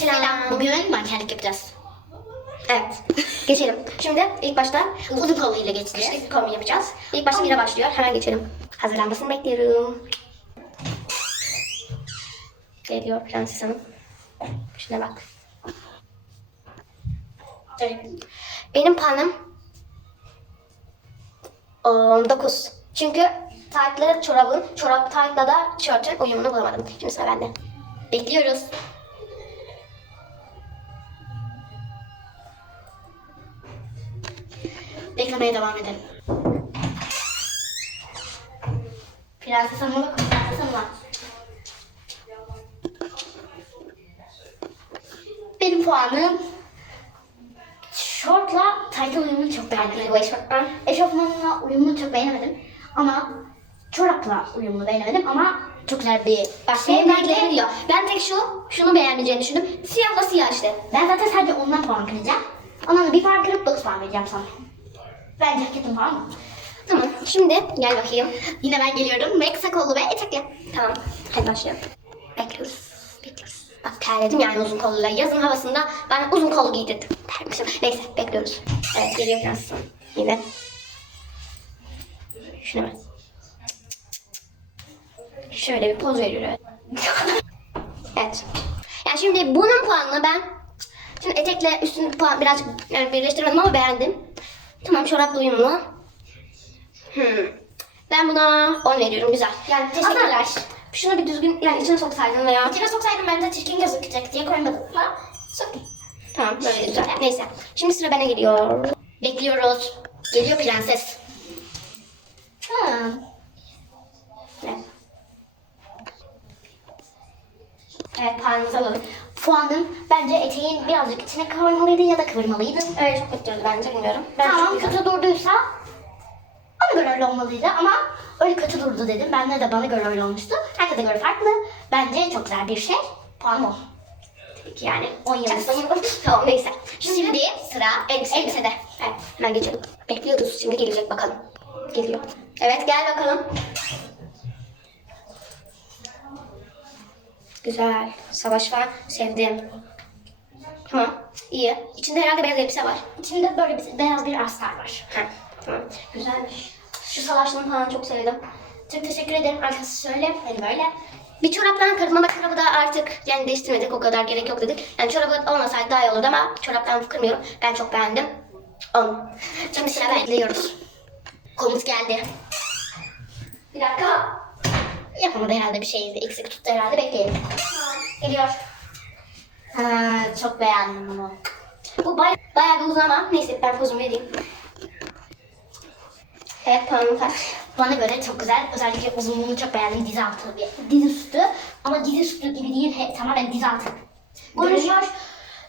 Selam. Bugün mankenlik yapacağız. Evet. Geçelim. Şimdi ilk başta Uzun koluyla geçeceğiz. bir kombi yapacağız. İlk başta Mira başlıyor. Hemen geçelim. Hazırlanmasını bekliyorum. Geliyor Prenses Hanım. Şuna bak. Benim puanım 9. Çünkü taytlı çorabın, çorap taytla da tişörtün uyumunu bulamadım. Şimdi sıra bende. Bekliyoruz. Beklemeye devam edelim. Prenses bakın. Prenses Hanım'a. Benim puanım şortla taytın uyumunu çok beğendim. Eşofman. Eşofmanla uyumunu çok beğenemedim. Ama çorapla uyumunu beğenemedim ama çok güzel bir şey. benim Bence- renklerim diyor. Ben tek şu, şunu beğenmeyeceğini düşündüm. Siyahla siyah işte. Ben zaten sadece ondan puan kıracağım. Ondan da bir puan kırıp 9 puan vereceğim sana. Bence hak ettim tamam mı? Tamam. Şimdi gel bakayım. Yine ben geliyorum kısa kollu ve etekli. Tamam. Hadi başlayalım. Bekliyoruz. Bekliyoruz. Bak terledim yani uzun kolluyla. Yazın havasında ben uzun kollu giydirdim. Terlemişim. Neyse bekliyoruz. Evet geliyor sonra. Yine. Şuna bak. Şöyle bir poz veriyor. evet. Yani şimdi bunun puanını ben şimdi etekle üstünü puan birazcık birleştirmedim ama beğendim. Tamam çorapla uyumlu. Hmm. Ben buna 10 veriyorum güzel. Yani teşekkürler. Ama- Şunu bir düzgün yani içine soksaydın veya İçine soksaydım ben de çirkin gözükecek diye koymadım. Ha? Soktum. Tamam böyle güzel. Neyse. Şimdi sıra bana geliyor. Bekliyoruz. Geliyor prenses. Ha. Evet. Evet alalım. Puanım bence eteğin birazcık içine kıvırmalıydı ya da kıvırmalıydı. Öyle çok kötüydü bence bilmiyorum. Ben tamam kötü durduysa bana göre öyle olmalıydı ama öyle kötü durdu dedim. Bende de bana göre öyle olmuştu. Herkese göre farklı. Bence çok güzel bir şey. Puanım o. Peki yani. 10 yıldız. tamam neyse. Şimdi sıra elbise. Elbisede. Evet hemen geçelim. Bekliyoruz. Şimdi gelecek bakalım. Geliyor. Evet gel bakalım. Güzel. Savaş var. Sevdim. Tamam. iyi. İçinde herhalde beyaz elbise var. İçinde böyle bir, beyaz bir astar var. Ha, tamam. Güzelmiş. Şu savaşlığını falan çok sevdim. Çok teşekkür ederim. Arkası şöyle. Hani böyle. Bir çoraptan kırdım ama çorabı da artık yani değiştirmedik o kadar gerek yok dedik. Yani çorabı olmasaydı daha iyi olurdu ama çoraptan kırmıyorum. Ben çok beğendim. 10. Şimdi sıra bekliyoruz. Kolumuz geldi. Yapamadı herhalde bir şeydi. Eksik tuttu herhalde. Bekleyelim. Geliyor. Ha, çok beğendim bunu. Bu bay bayağı bir uzun ama neyse ben pozumu vereyim. Evet puanım kaç? Bana göre çok güzel. Özellikle uzunluğunu çok beğendim. Diz altı bir. Diz üstü. Ama diz üstü gibi değil. He, tamamen diz altı. Görünüyor.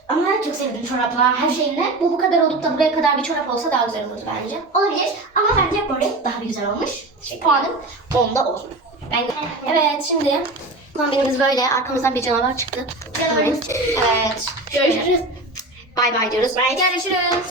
Ama çok sevdim çorapla her şeyle. Bu bu kadar olup da buraya kadar bir çorap olsa daha güzel olurdu bence. Olabilir ama bence böyle daha güzel olmuş. Puanım 10'da 10. Ben evet şimdi kombinimiz böyle. Arkamızdan bir canavar çıktı. Canavarımız Evet. Görüşürüz. Bay bay diyoruz. Görüşürüz.